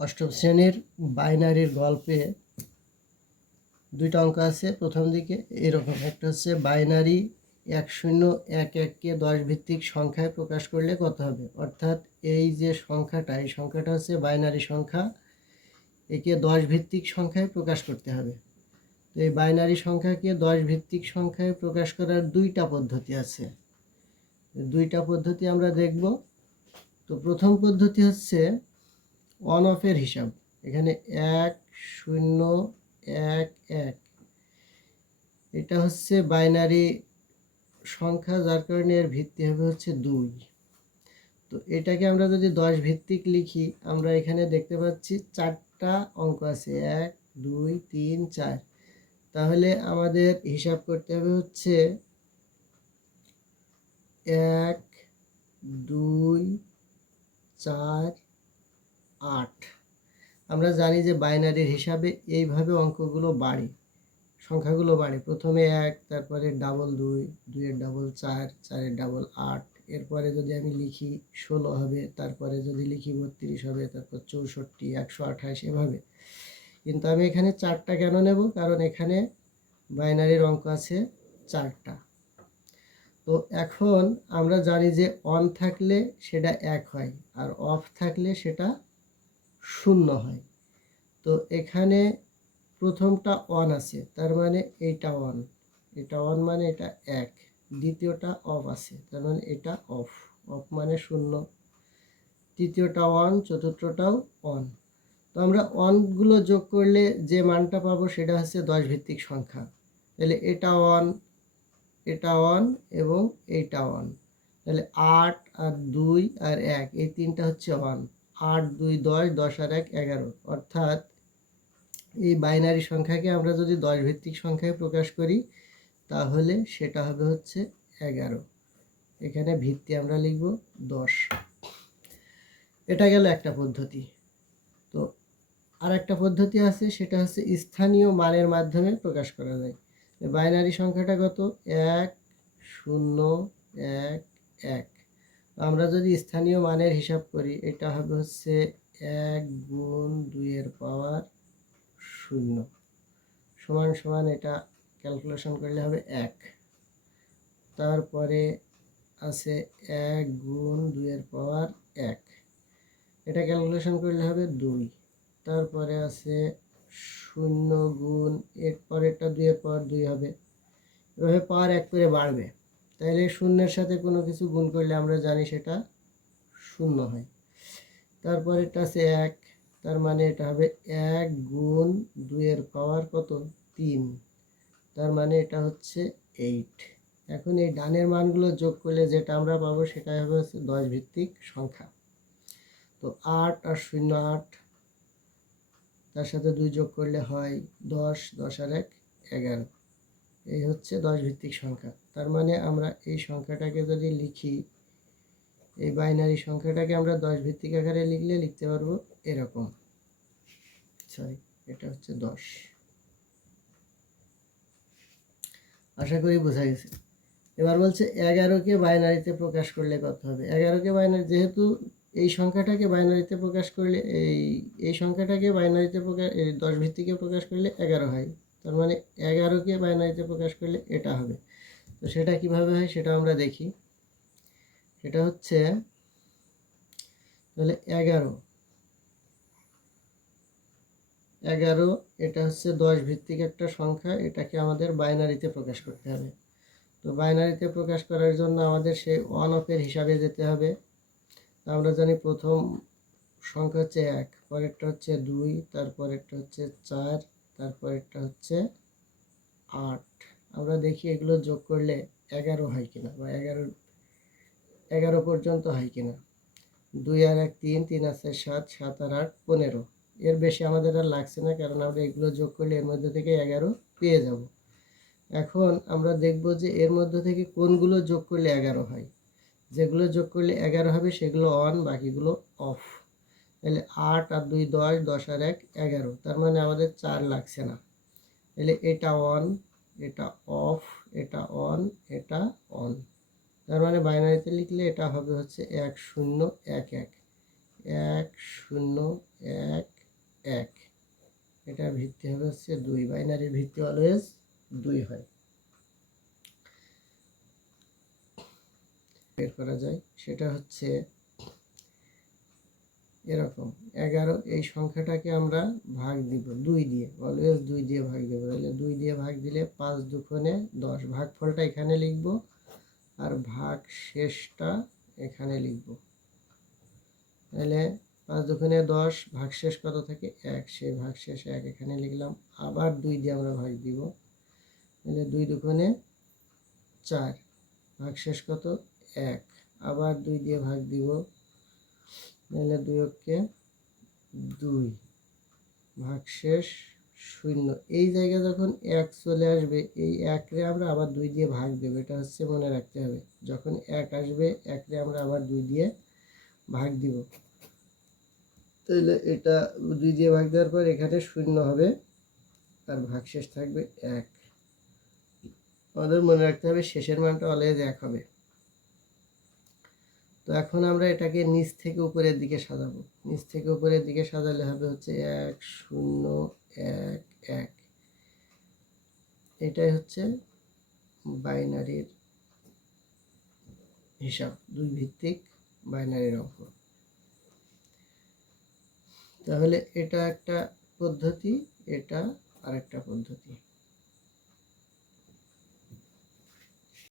অষ্টম শ্রেণির বাইনারির গল্পে দুইটা অঙ্ক আছে। প্রথম দিকে এরকম একটা হচ্ছে, বাইনারি এক শূন্য, এক এককে দশ ভিত্তিক সংখ্যায় প্রকাশ করলে কত হবে? অর্থাৎ এই যে সংখ্যাটা, এই সংখ্যাটা হচ্ছে বাইনারি সংখ্যা, একে দশ ভিত্তিক সংখ্যায় প্রকাশ করতে হবে। তো এই বাইনারি সংখ্যাকে দশ ভিত্তিক সংখ্যায় প্রকাশ করার দুইটা পদ্ধতি আছে। দুইটা পদ্ধতি আমরা দেখব। তো প্রথম পদ্ধতি হচ্ছে অন অফের হিসাব। এখানে এক, শূন্য, এক এক। এটা হচ্ছে বাইনারি সংখ্যা, যার কারণে এর ভিত্তি হবে হচ্ছে দুই। তো এটাকে আমরা যদি দশ ভিত্তিক লিখি, আমরা এখানে দেখতে পাচ্ছি চারটা অঙ্ক আছে। এক, দুই, তিন, চার। তাহলে আমাদের হিসাব করতে হবে হচ্ছে এক, দুই, চার আট। আমরা জানি যে বাইনারির হিসাবে এইভাবে অঙ্কগুলো বাড়ে, সংখ্যাগুলো বাড়ে। প্রথমে এক, তারপরে ডাবল দুই, দুইয়ের ডাবল চার, চারের ডাবল আট। এরপরে যদি আমি লিখি ষোলো হবে, তারপরে যদি লিখি বত্রিশ হবে, তারপর চৌষট্টি, একশো আঠাশ, এভাবে। কিন্তু আমি এখানে চারটা কেন নেব? কারণ এখানে বাইনারির অঙ্ক আছে চারটা। তো এখন আমরা জানি যে অন থাকলে সেটা এক হয়, আর অফ থাকলে সেটা শূন্য হয়। তো এখানে প্রথমটা অন আছে, তার মানে এইটা অন এটা অন মানে এটা এক। দ্বিতীয়টা অফ আছে, তার মানে এটা অফ অফ মানে শূন্য। তৃতীয়টা অন চতুর্থটাও অন তো আমরা অনগুলো যোগ করলে যে মানটা পাবো সেটা হচ্ছে দশ ভিত্তিক সংখ্যা। তাহলে এটা অন এটা অন এবং এইটা অন তাহলে আট আর দুই আর এক, এই তিনটা হচ্ছে অন আট, দুই, দশ দশ আর এক, এগারো। অর্থাৎ এই বাইনারি সংখ্যাকে আমরা যদি দশ ভিত্তিক সংখ্যায় প্রকাশ করি, তাহলে সেটা হবে হচ্ছে এগারো। এখানে ভিত্তি আমরা লিখব দশ। এটা গেল একটা পদ্ধতি। তো আর একটা পদ্ধতি আছে, সেটা হচ্ছে স্থানীয় মানের মাধ্যমে প্রকাশ করা যায়। বাইনারি সংখ্যাটা কত? এক, শূন্য, এক এক। আমরা যদি স্থানীয় মানের হিসাব করি, এটা হবে হচ্ছে এক গুণ দুইয়ের পাওয়ার শূন্য। সমান সমান এটা ক্যালকুলেশন করলে হবে এক। তারপরে আছে এক গুণ দুইয়ের পাওয়ার এক। এটা ক্যালকুলেশন করলে হবে দুই। তারপরে আছে শূন্য গুণ এর পরেরটা দুইয়ের পাওয়ার দুই হবে। এভাবে পাওয়ার এক করে বাড়বে। তাইলে শূন্যের সাথে কোনো কিছু গুণ করলে আমরা জানি সেটা শূন্য হয়। তারপরেরটা আছে এক, তার মানে এটা হবে এক গুণ দুইয়ের পাওয়ার কত? তিন। তার মানে এটা হচ্ছে এইট এখন এই ডানের মানগুলো যোগ করলে যেটা আমরা পাবো সেটাই হবে হচ্ছে দশ ভিত্তিক সংখ্যা। তো আট আর শূন্য আট, তার সাথে দুই যোগ করলে হয় দশ দশ আর এক, এগারো। এই হচ্ছে দশ ভিত্তিক সংখ্যা। তার মানে আমরা এই সংখ্যাটাকে যদি লিখি, এই বাইনারি সংখ্যাটাকে আমরা দশ ভিত্তিক আকারে লিখলে লিখতে পারব এরকম। সরি এটা হচ্ছে দশ। আশা করি বোঝা গেছে। এবার বলছে এগারোকে বাইনারিতে প্রকাশ করলে কত হবে? এগারোকে বাইনারি, যেহেতু এই সংখ্যাটাকে বাইনারিতে প্রকাশ করলে, এই এই সংখ্যাটাকে বাইনারিতে প্রকাশ দশ ভিত্তিকে প্রকাশ করলে এগারো হয়। তার মানে এগারোকে বাইনারিতে প্রকাশ করলে এটা হবে। তো সেটা কীভাবে হয় সেটা আমরা দেখি। সেটা হচ্ছে, তাহলে এগারো। এগারো, এটা হচ্ছে দশ ভিত্তিক একটা সংখ্যা, এটাকে আমাদের বাইনারিতে প্রকাশ করতে হবে। তো বাইনারিতে প্রকাশ করার জন্য আমাদের সেই ওয়ান অফের হিসাবে যেতে হবে। আমরা জানি প্রথম সংখ্যা হচ্ছে এক, পরেরটা হচ্ছে দুই, তারপরেরটা হচ্ছে চার, তারপরেরটা হচ্ছে আট। আমরা দেখি এগুলো যোগ করলে এগারো হয় কিনা বা এগারো এগারো পর্যন্ত হয় কিনা। দুই আর এক তিন তিন আছে সাত সাত আর আট পনেরো। এর বেশি আমাদের আর লাগছে না, কারণ আমরা এগুলো যোগ করলে এর মধ্যে থেকে এগারো পেয়ে যাব। এখন আমরা দেখব যে এর মধ্যে থেকে কোনগুলো যোগ করলে এগারো হয়। যেগুলো যোগ করলে এগারো হবে সেগুলো অন বাকিগুলো অফ তাহলে আট আর দুই দশ দশ আর এক, এগারো। তার মানে আমাদের চার লাগছে না। তাহলে এটা অন এটা অফ, এটা অন এটা অন। তার মানে বাইনারিতে লিখলে এটা হবে হচ্ছে এক শূন্য, এক এক। এক শূন্য, এক এক। এটার ভিত্তি হবে হচ্ছে দুই। বাইনারির ভিত্তি অলওয়েজ দুই হয়। বের করা যায়। সেটা হচ্ছে এরকম। এগারো, এই সংখ্যাটাকে আমরা ভাগ দিব, দুই দিয়ে অলওয়েজ দুই দিয়ে ভাগ দেবো। তাহলে দুই দিয়ে ভাগ দিলে পাঁচ দুখনে দশ, ভাগফলটা এখানে লিখব আর ভাগ শেষটা এখানে লিখব। তাহলে পাঁচ দুখনে দশ ভাগ শেষ কত থাকে? এক, সেই ভাগ শেষ এক এখানে লিখলাম। আবার দুই দিয়ে আমরা ভাগ দিব। তাহলে দুই দুখনে চার ভাগ শেষ কত? এক। আবার দুই দিয়ে ভাগ দিব তাহলে দুই অক্ষে দুই ভাগশেষ শূন্য। এই জায়গায় যখন এক চলে আসবে, এই একরে আমরা আবার দুই দিয়ে ভাগ দেবো। এটা হচ্ছে মনে রাখতে হবে, যখন এক আসবে, একরে আমরা আবার দুই দিয়ে ভাগ দিব। তাহলে এটা দুই দিয়ে ভাগ দেওয়ার পর এখানে শূন্য হবে আর ভাগশেষ থাকবে এক। আমাদের মনে রাখতে হবে শেষের মানটা অলওয়েজ এক হবে। তো এখন আমরা এটাকে নিচ থেকে উপরের দিকে সাজাবো। নিচ থেকে উপরের দিকে সাজালে হবে হচ্ছে এক, শূন্য, এক এক। এটাই হচ্ছে বাইনারির হিসাব, দুই ভিত্তিক বাইনারির অঙ্ক। তাহলে এটা একটা পদ্ধতি, এটা আরেকটা পদ্ধতি।